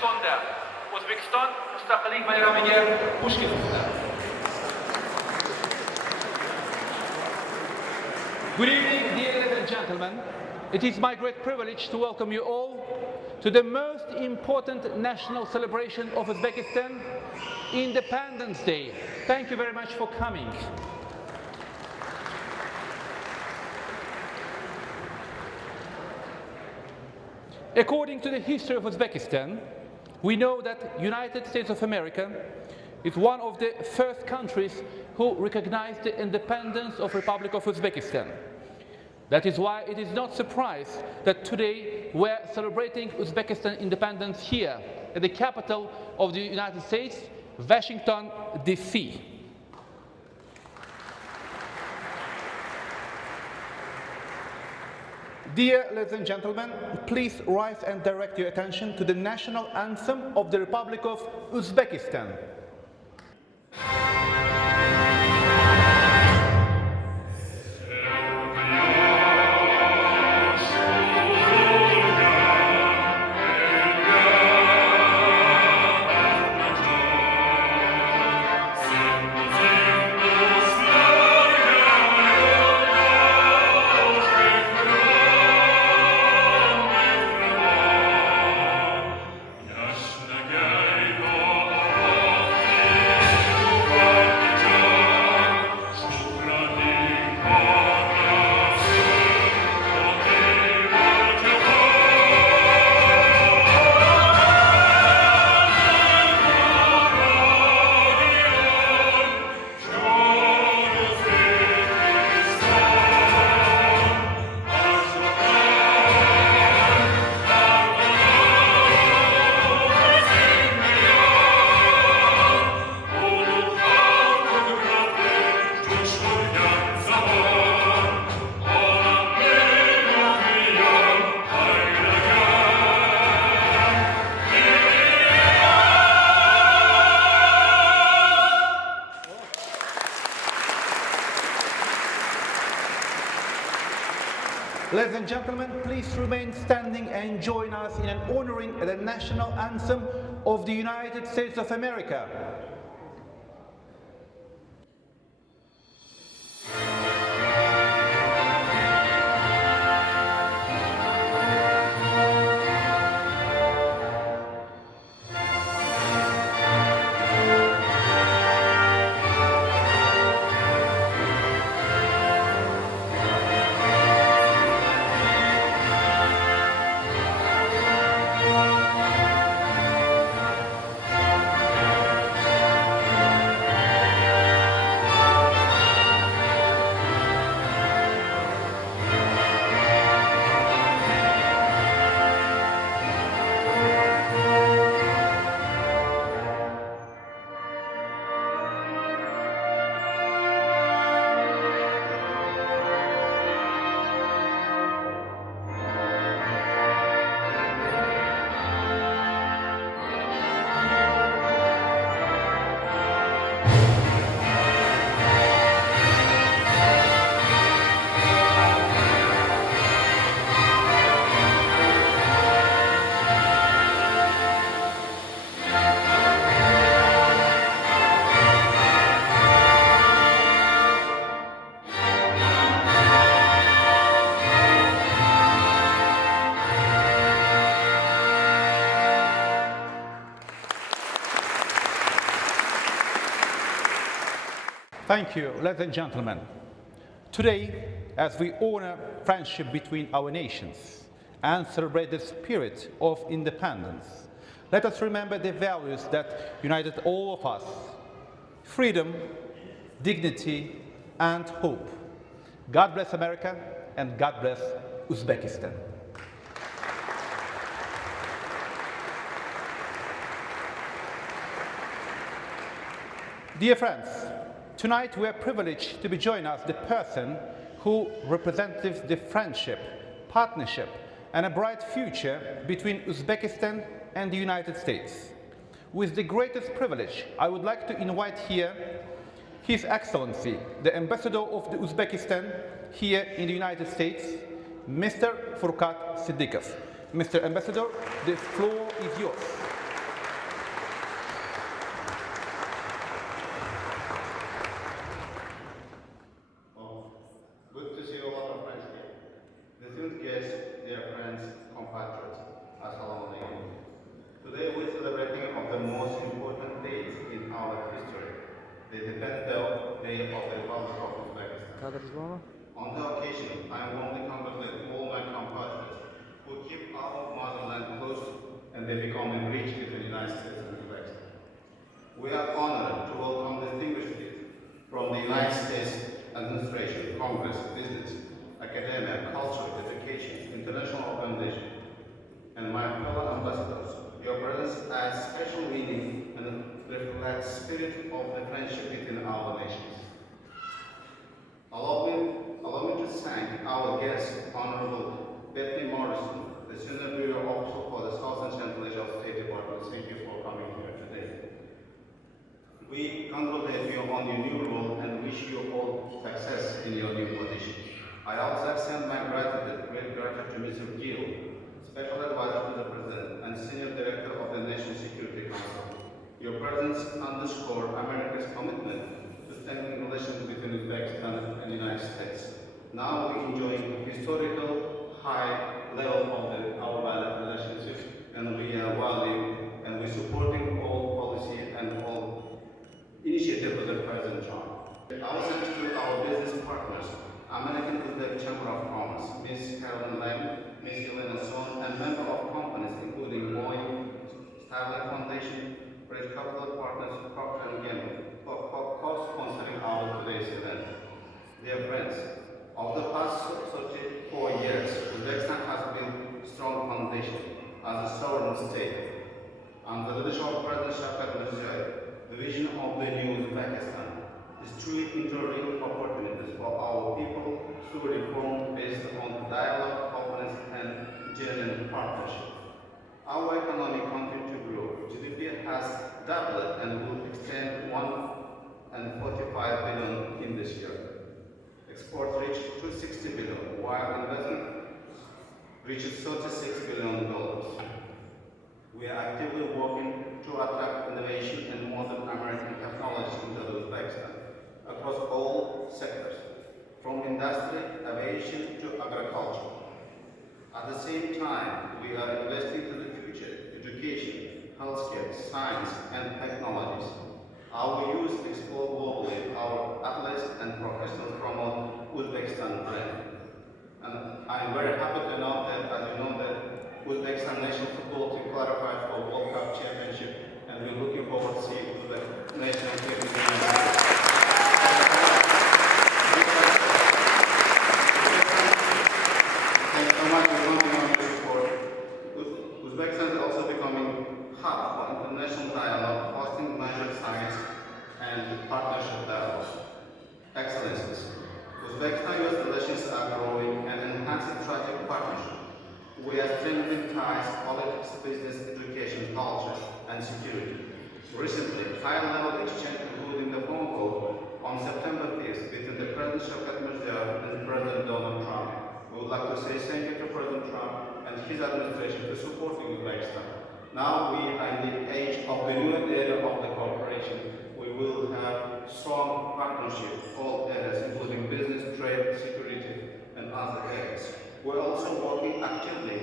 Vashingtonda O'zbekiston Mustaqilligi bayramiga xush kelibsizlar. Good evening, dear ladies and gentlemen. It is my great privilege to welcome you all to the most important national celebration of Uzbekistan, Independence Day. Thank you very much for coming. According to the history of Uzbekistan, we know that United States of America is one of the first countries who recognized the independence of Republic of Uzbekistan. That is why it is not surprise that today we're celebrating Uzbekistan independence here at the capital of the United States, Washington, D.C. Dear ladies and gentlemen, please rise and direct your attention to the national anthem of the Republic of Uzbekistan. Ladies and gentlemen, please remain standing and join us in honoring the national anthem of the United States of America. Thank you, ladies and gentlemen. Today, as we honor friendship between our nations and celebrate the spirit of independence, let us remember the values that united all of us: freedom, dignity, and hope. God bless America, and God bless Uzbekistan. Dear friends, tonight we are privileged to be joined as the person who represents the friendship, partnership, and a bright future between Uzbekistan and the United States. With the greatest privilege, I would like to invite here His Excellency, the Ambassador of the Uzbekistan here in the United States, Mr. Furqat Siddiqov. Mr. Ambassador, the floor is yours. they become a bridge between the United States and Uzbekistan. We are honored to welcome distinguished guests from the United States administration, Congress, business, academia, culture, education, international organization, and my fellow ambassadors. Your presence adds special meaning and reflects the spirit of the friendship between our nations. Allow me to thank our guest, Honorable Bethany Morrison, the Senior Bureau Officer for the South Central Asia State Department. Thank you for coming here today. We congratulate you on your new role and wish you all success in your new position. I also extend my great gratitude to Mr. Gill, Special Advisor to the President and Senior Director of the National Security Council. Your presence underscores America's commitment to strengthening relations between Uzbekistan and the United States. Now we enjoy historical high level of our bilateral relationship, and we are valuing and we supporting all policy and all initiatives of the President Trump. Also to our business partners, American Uzbek Chamber of Commerce, Ms. Carolyn Lam, Ms. Elena Son, and member of companies including Boeing, Starlight Foundation, Red Capital Partners, Procter & Gamble, for co-sponsoring our today's event. Dear friends, over the past 34 years, Uzbekistan has built strong foundation as a sovereign state. Under the leadership of President Shavkat Mirziyoyev, the vision of the new Uzbekistan is truly enduring opportunities for our people through reform based on dialogue, openness, and genuine partnership. Our economy continues to grow. GDP has doubled and will extend 145 billion in this year. Exports reached 260 billion, while investment reaches $36 billion. We are actively working to attract innovation and modern American technologies into Uzbekistan across all sectors, from industry, aviation to agriculture. At the same time, we are investing in the future, education, healthcare, science, and technologies. Our youth explore globally, our athletes and professionals promote Uzbekistan brand. And I'm very happy to know that, as you know, that Uzbekistan national football team qualified for World Cup championship, and we're looking forward to seeing Uzbek national team in the United States. Thanks so much for coming on your support. Uzbekistan is also becoming hub for international dialogue, hosting major science and partnership dialogue. Excellencies, Uzbekistan-US relations are growing and enhancing strategic partnership. We are strengthening ties, politics, business, education, culture, and security. Recently, high-level exchange, including the phone call on September 5th between the President Shavkat Mirziyoyev and President Donald Trump. We would like to say thank you to President Trump and his administration for supporting Uzbekistan. Now we are in the age of the new era of the cooperation. We will have strong partnership in all areas, including business, trade, security, and other areas. We're also working actively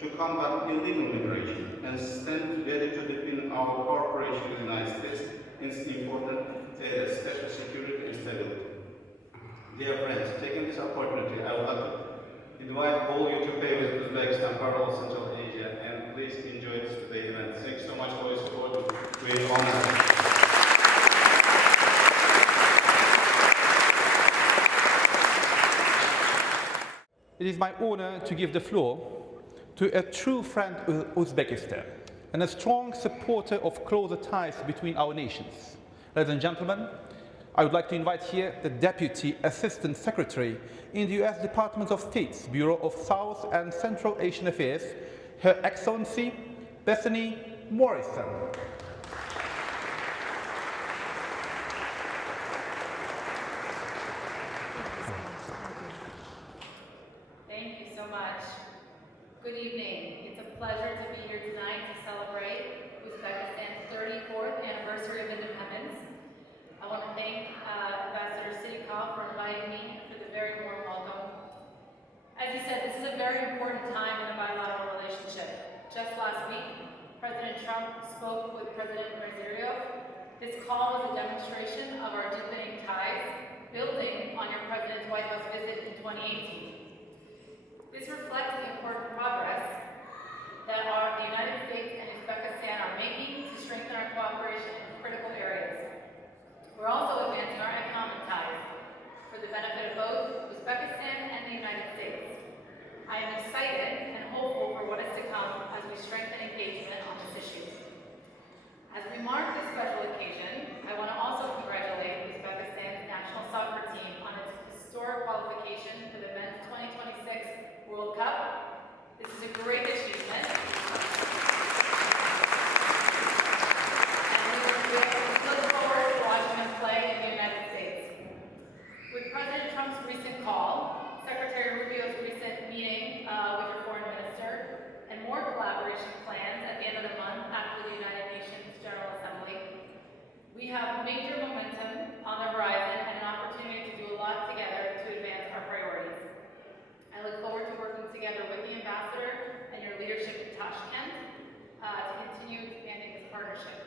to combat illegal migration and stand ready to deepen our cooperation with the United States in important areas, especially security and stability. Dear friends, taking this opportunity, I would like to invite all you to pay with Uzbekistan, parallel Central Asia, and please enjoy today's event. Thanks so much for your support. We're honored. It is my honor to give the floor to a true friend of Uzbekistan and a strong supporter of closer ties between our nations. Ladies and gentlemen, I would like to invite here the Deputy Assistant Secretary in the U.S. Department of State's Bureau of South and Central Asian Affairs, Her Excellency Bethany Morrison. Thank you so much. Good evening. It's a pleasure to be here tonight to celebrate Uzbekistan's 34th anniversary of independence. I want to thank Ambassador Sidikov for inviting me for the very warm welcome. As you said, this is a very important time in a bilateral relationship. Just last week, President Trump spoke with President Mirziyoyev. This call is a demonstration of our deepening ties, building on your President's White House visit in 2018. This reflects the important progress that the United States and Tashkent to continue expanding this partnership.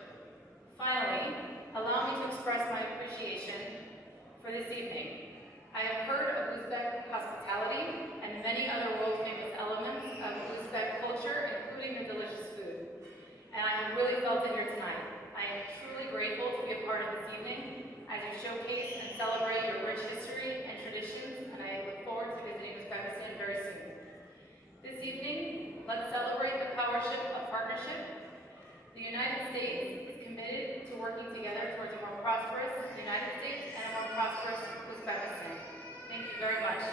Finally, allow me to express my appreciation for this evening. I have heard of Uzbek hospitality and many other world-famous elements of Uzbek culture, including the delicious food. And I have really felt it here tonight. I am truly grateful to be a part of this evening as you showcase and celebrate your rich history and traditions, and I look forward to visiting Uzbekistan very soon. This evening, let's celebrate the powership of partnership. The United States is committed to working together towards a more prosperous United States and a more prosperous Uzbekistan. Thank you very much.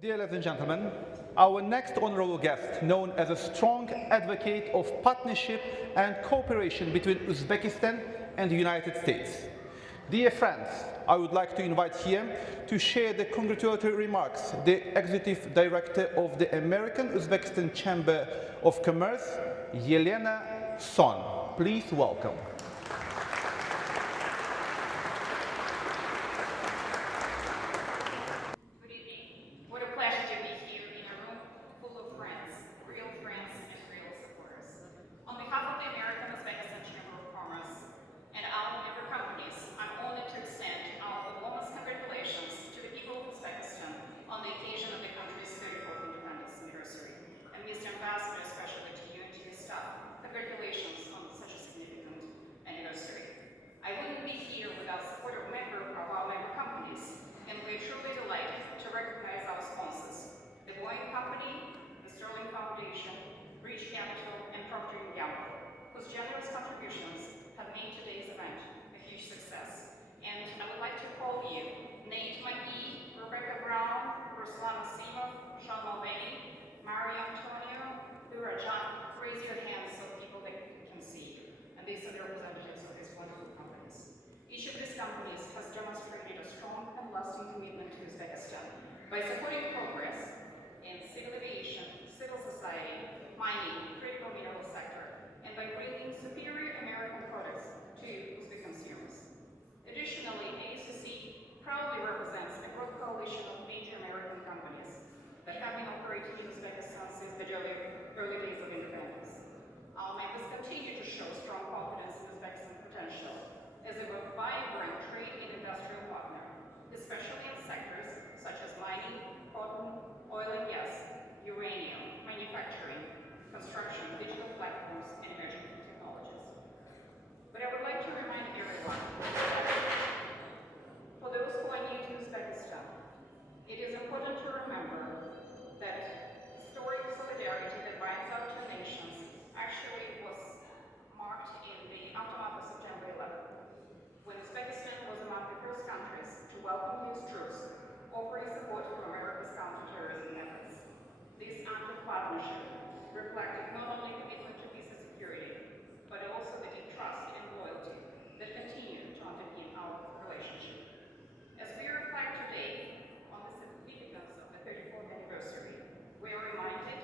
Dear ladies and gentlemen, our next honorable guest, known as a strong advocate of partnership and cooperation between Uzbekistan and the United States. Dear friends, I would like to invite here to share the congratulatory remarks the Executive Director of the American Uzbekistan Chamber of Commerce, Yelena Son. Please welcome. Whose generous contributions have made today's event a huge success. And I would like to call you Nate McGee, Rebecca Brown, Ruslan Asimov, Sean Mulvaney, Mario Antonio, Lura John. Raise your hands so people that can see you. And these are the representatives of these wonderful companies. Each of these companies has demonstrated a strong and lasting commitment to Uzbekistan by supporting progress in civil aviation, civil society, mining, critical mineral sector, and by bringing superior American products to Uzbek consumers. Additionally, AUCC proudly represents a broad coalition of major American companies that have been operating in Uzbekistan since the early days of independence. Our members continue to show strong confidence in Uzbekistan potential as a vibrant trade and industrial partner, especially in sectors such as mining, cotton, oil and gas, uranium, manufacturing, construction, digital platforms, and emerging technologies. But I would like to remind everyone, for those who are new to Uzbekistan, it is important to remember that the story of solidarity that binds our two nations actually was marked in the aftermath of September 11th, when Uzbekistan was among the first countries to welcome US troops, offering support for America's counterterrorism efforts. This act of partnership reflected not only commitment to peace and security, but also the deep trust and loyalty that continue to underpin our relationship. As we reflect today on the significance of the 34th anniversary, we are reminded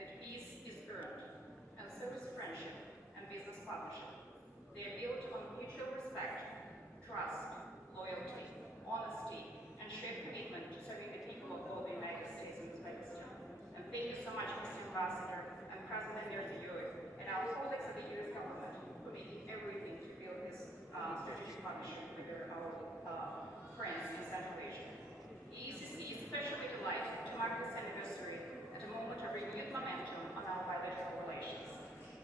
that peace is earned, and so is friendship and business partnership. They are built on mutual respect, trust, loyalty, honesty, and shared commitment to serving the people of both the United States and Uzbekistan. And thank you so much, Mr. Ambassador and President Mirziyoyev, and our colleagues at the US government for making everything to build this strategic partnership with our friends in Central Asia. EUCC is especially delighted to mark this anniversary at a moment of renewed momentum on our bilateral relations.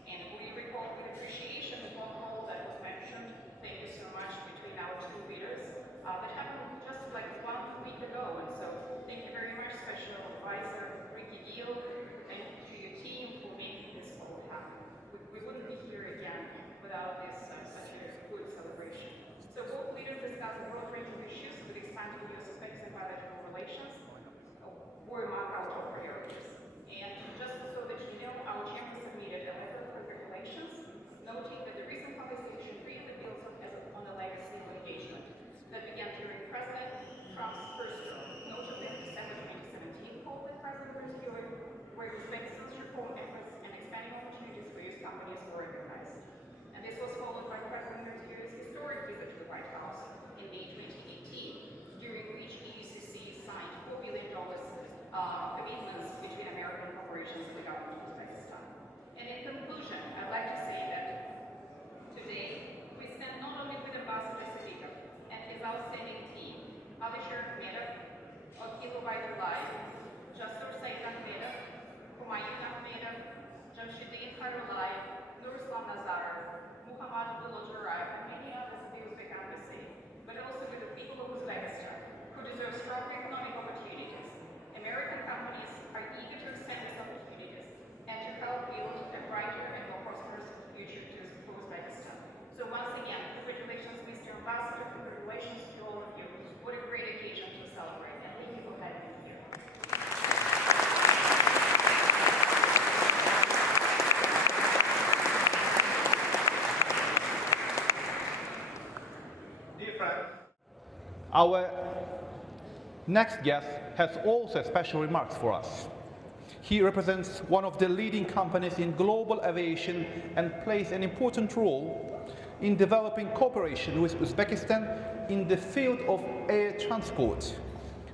And we recall with appreciation the phone call that was mentioned, thank you so much, between our two leaders. That happened just like 1 week ago, and so thank you very much, Special Advisor Ricky Deal, and to your team for making this possible. Our next guest has also special remarks for us. He represents one of the leading companies in global aviation and plays an important role in developing cooperation with Uzbekistan in the field of air transport.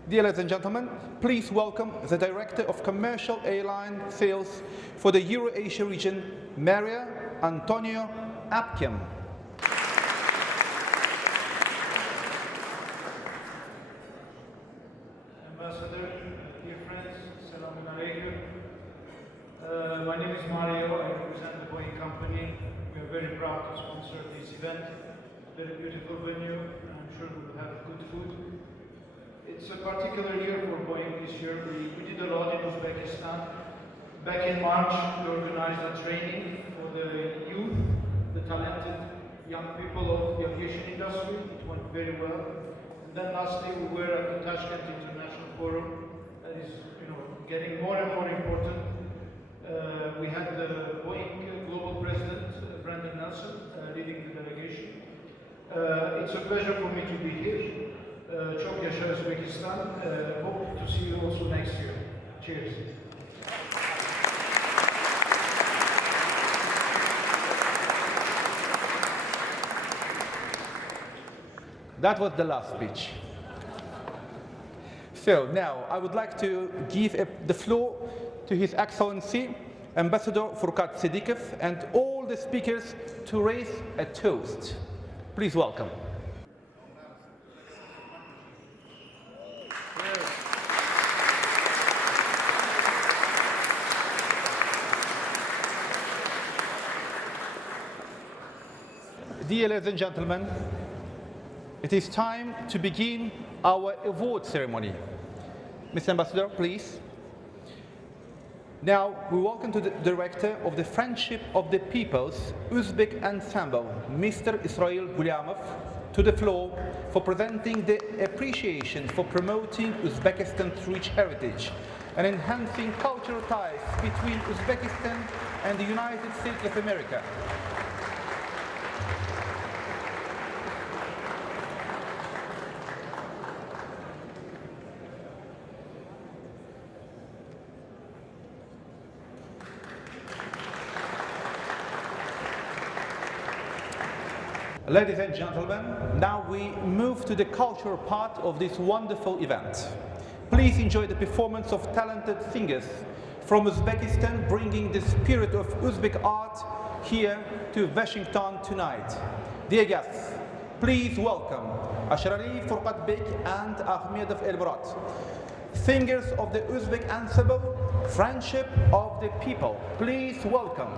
Dear ladies and gentlemen, please welcome the Director of Commercial Airline Sales for the Eurasia region, Maria Antonio Apkem. Ambassador, dear friends, Assalamu alaikum. My name is Mario, I represent the Boeing company. We are very proud to sponsor this event. Very beautiful venue, I'm sure we will have good food. It's a particular year for Boeing this year. We did a lot in Uzbekistan. Back in March, we organized a training for the youth, the talented young people of the aviation industry. It went very well. And then lastly, we were at the Tashkent International Forum. That is, getting more and more important. We had the Boeing Global President, Brandon Nelson, leading the delegation. It's a pleasure for me to be here. Çok yaşa Uzbekistan. Hope to see you also next year. Cheers. That was the last speech. So now I would like to give the floor to His Excellency Ambassador Furqat Siddiqov and all the speakers to raise a toast. Please welcome. Dear ladies and gentlemen, it is time to begin our award ceremony. Mr. Ambassador, please. Now, we welcome to the Director of the Friendship of the Peoples, Uzbek Ensemble, Mr. Israel Gulyamov, to the floor for presenting the appreciation for promoting Uzbekistan's rich heritage and enhancing cultural ties between Uzbekistan and the United States of America. Ladies and gentlemen, now we move to the cultural part of this wonderful event. Please enjoy the performance of talented singers from Uzbekistan, bringing the spirit of Uzbek art here to Washington tonight. Dear guests, please welcome Ashrali Furqat Bek and Ahmedov Elmurat, singers of the Uzbek Ensemble, Friendship of the People. Please welcome.